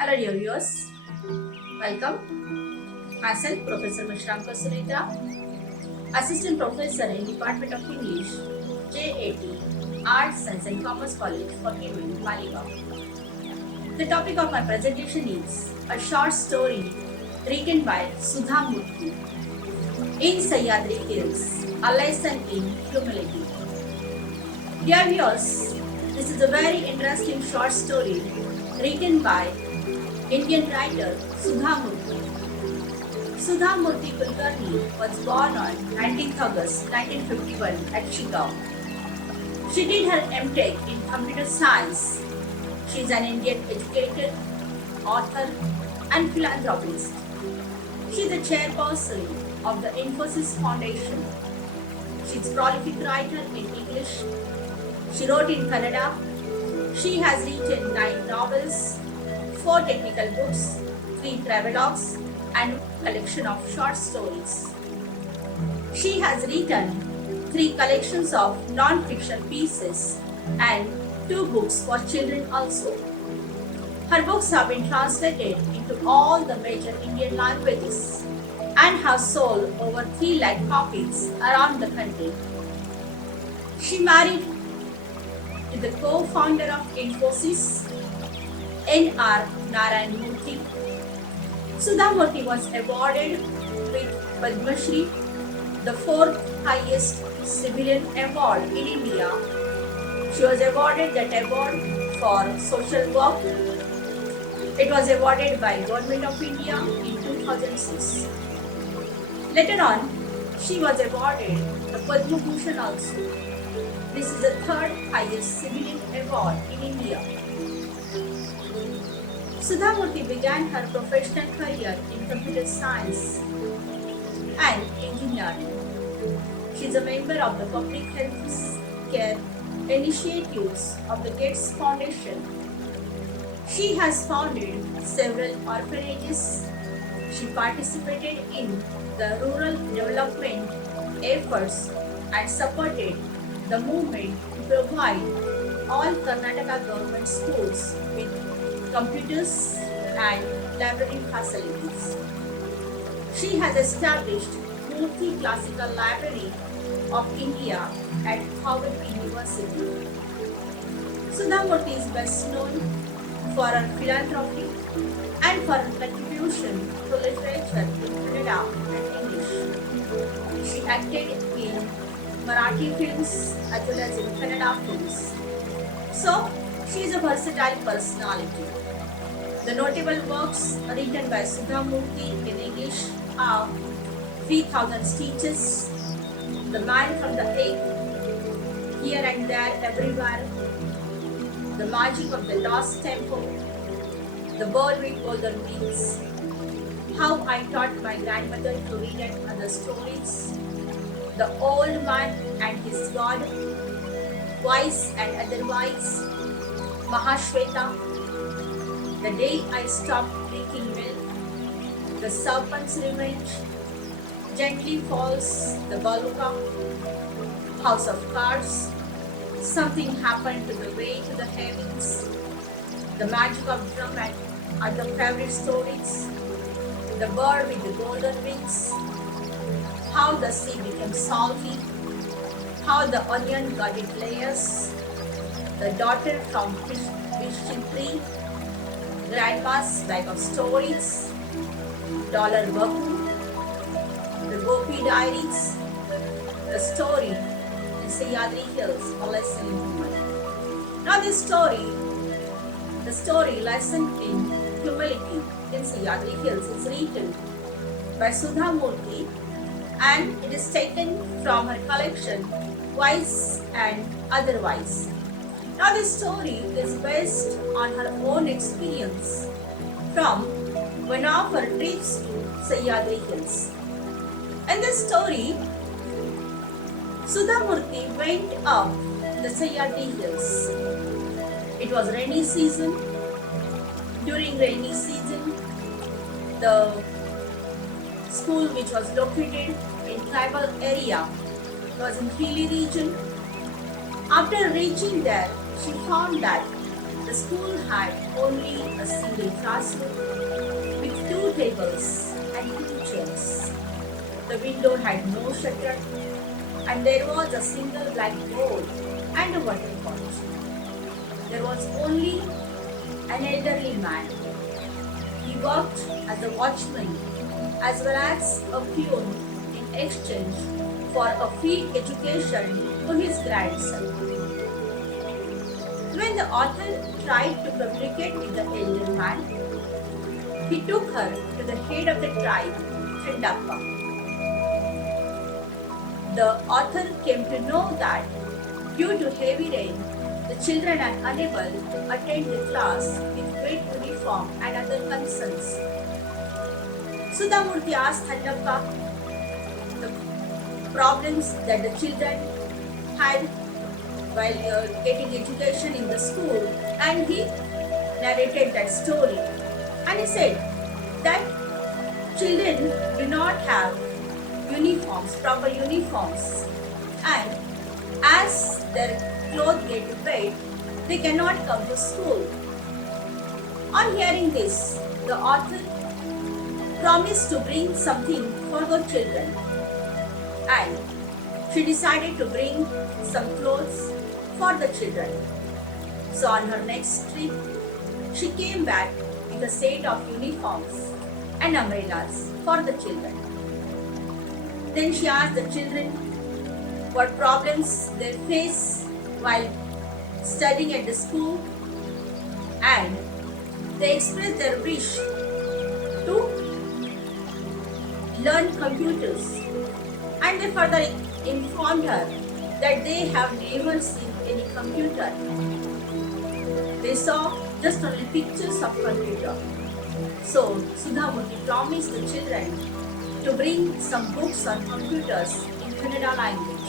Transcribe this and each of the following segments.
Hello dear viewers, welcome. Myself Professor Meshramkar Suntera, Assistant Professor in Department of English, J.A.T, Arts, Science and Commerce College for Women, Malegaon. The topic of my presentation is a short story written by SUDHA MURTHY in Sahyadri Hills, a lesson in humility. Dear viewers, this is a very interesting short story written by Indian writer SUDHA MURTHY. SUDHA MURTHY Kulkarni was born on 19th August 1951 at Chicago. She did her M.Tech in Computer Science. She is an Indian educator, author and philanthropist. She is the chairperson of the Infosys Foundation. She is a prolific writer in English. She wrote in Kannada. She has written 9 novels, 4 technical books, 3 travelogues, and a collection of short stories. She has written 3 collections of non-fiction pieces and 2 books for children also. Her books have been translated into all the major Indian languages and have sold over 3 lakh copies around the country. She married to the co-founder of Infosys, N.R. Narayan Murthy. SUDHA MURTHY was awarded with Padma Shri, the 4th highest civilian award in India. She was awarded that award for social work. It was awarded by Government of India in 2006. Later on, she was awarded the Padma Bhushan also. This is the 3rd highest civilian award in India. SUDHA MURTHY began her professional career in computer science and engineering. She is a member of the public health care initiatives of the Gates Foundation. She has founded several orphanages. She participated in the rural development efforts and supported the movement to provide all Karnataka government schools with computers and library facilities. She has established Murthy Classical Library of India at Harvard University. SUDHA MURTHY is best known for her philanthropy and for her contribution to literature in Kannada and English. She acted in Marathi films as well as in Kannada films. So, she is a versatile personality. The notable works written by SUDHA MURTHY in English are 3000 Stitches, The Man from the Egg, Here and There Everywhere, The Magic of the Lost Temple, The Bird with Golden Wings, How I Taught My Grandmother to Read and Other Stories, The Old Man and His God, Wise and Otherwise, Mahashweta, The Day I Stopped Drinking Milk, The Serpent's Revenge, Gently Falls the Baluka, House of Cards, Something Happened to the Way to the Heavens, The Magic of Drum and Other Favorite Stories, The Bird with the Golden Wings, How the Sea Became Salty, How the Onion Got its Layers, The Daughter from Wishing Tree, Grandma's Bag of Stories, Dollar Babu, The Gopi Diaries, The Story in Sahyadri Hills, a lesson in humility. Now the story Lesson in Humility in Sahyadri Hills is written by SUDHA MURTHY and it is taken from her collection Wise and Otherwise. Now this story is based on her own experience from one of her trips to Sahyadri Hills. In this story, SUDHA MURTHY went up the Sahyadri Hills. It was rainy season. During rainy season, the school which was located in tribal area was in hilly region. After reaching there, she found that The school had only a single classroom with 2 tables and 2 chairs. The window had no shutter and there was a single blackboard and a water pot. There was only an elderly man. He worked as a watchman as well as a peon in exchange for a free education to his grandson. When the author tried to communicate with the elder man, he took her to the head of the tribe, Thandappa. The author came to know that due to heavy rain, the children are unable to attend the class with wet uniform and other concerns. SUDHA MURTHY asked Thandappa the problems that the children had while getting education in the school, and he narrated that story. And he said that children do not have uniforms, proper uniforms, and as their clothes get wet, they cannot come to school. On hearing this, the author promised to bring something for the children, and she decided to bring some clothes for the children. So on her next trip, she came back with a set of uniforms and umbrellas for the children. Then she asked the children what problems they face while studying at the school, and they expressed their wish to learn computers, and they further informed her that they have never seen any computer. They saw just only pictures of computer. So SUDHA MURTHY promised the children to bring some books on computers in Kannada language.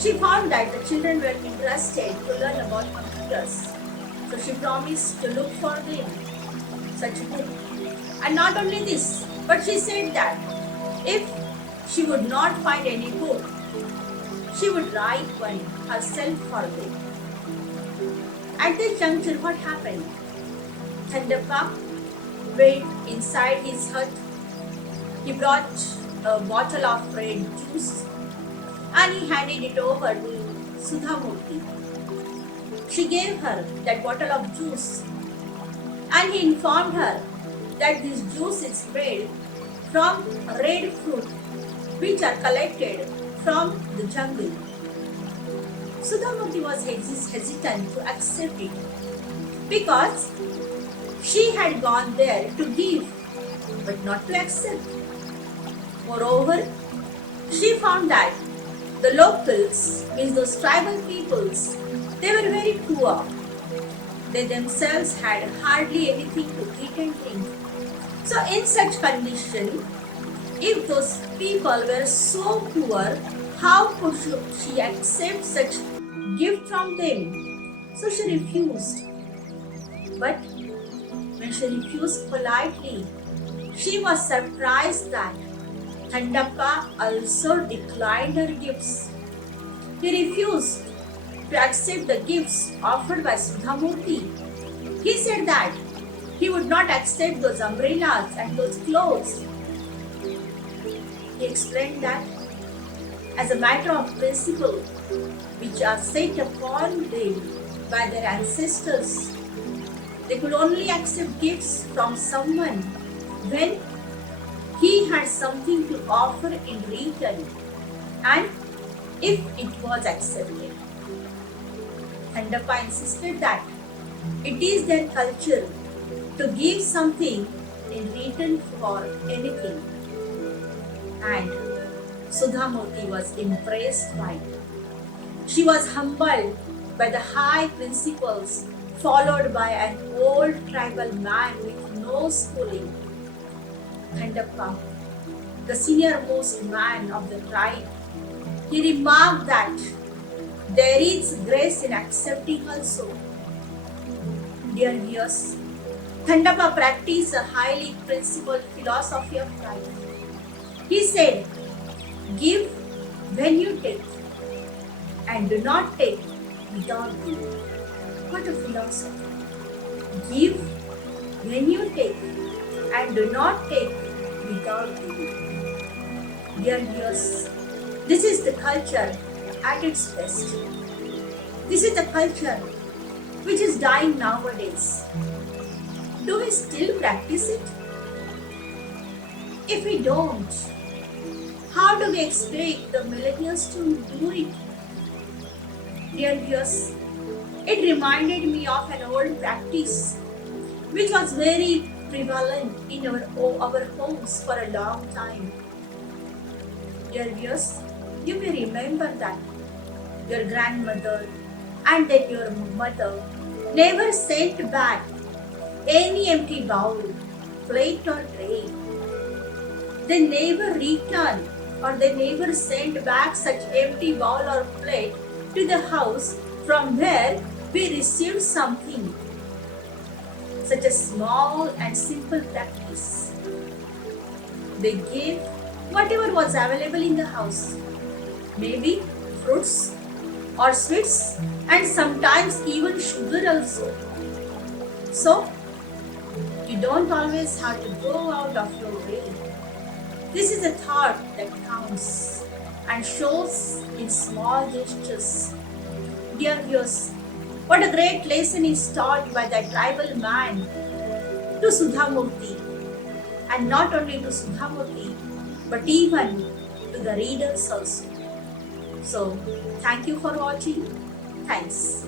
She found that the children were interested to learn about computers. So she promised to look for them such a book. And not only this, but she said that if she would not find any book, she would write one herself for them. At this juncture, what happened? Thandappa went inside his hut. He brought a bottle of red juice and he handed it over to SUDHA MURTHY. She gave her that bottle of juice and he informed her that this juice is made from red fruit which are collected from the jungle. SUDHA MURTHY was hesitant to accept it because she had gone there to give but not to accept. Moreover, she found that the locals, means those tribal peoples, they were very poor. They themselves had hardly anything to eat and drink. So in such condition, if those people were so poor, how could she accept such gift from them? So she refused. But when she refused politely, she was surprised that Thandappa also declined her gifts. He refused to accept the gifts offered by SUDHA MURTHY. He said that he would not accept those umbrellas and those clothes. He explained that as a matter of principle which are set upon them by their ancestors, they could only accept gifts from someone when he had something to offer in return and if it was accepted. Thandappa insisted that it is their culture to give something in return for anything. And SUDHA MURTHY was impressed by it. She was humbled by the high principles followed by an old tribal man with no schooling. Thandappa, the senior-most man of the tribe, he remarked that there is grace in accepting also. Dear viewers, Thandappa practiced a highly principled philosophy of life. He said, give when you take, and do not take without giving. What a philosophy. Give when you take, and do not take without giving. Dear viewers, this is the culture at its best. This is the culture which is dying nowadays. Do we still practice it? If we don't, how do we expect the millennials to do it? Dear viewers, it reminded me of an old practice which was very prevalent in our homes for a long time. Dear viewers, you may remember that your grandmother and then your mother never sent back any empty bowl, plate or tray. They never returned or they never sent back such empty bowl or plate to the house from where we received something. Such a small and simple practice. They gave whatever was available in the house, maybe fruits or sweets and sometimes even sugar also. So, you don't always have to go out of your way. This is a thought that counts and shows in small gestures. Dear viewers, what a great lesson is taught by that tribal man to SUDHA MURTHY, and not only to SUDHA MURTHY, but even to the readers also. So, thank you for watching. Thanks.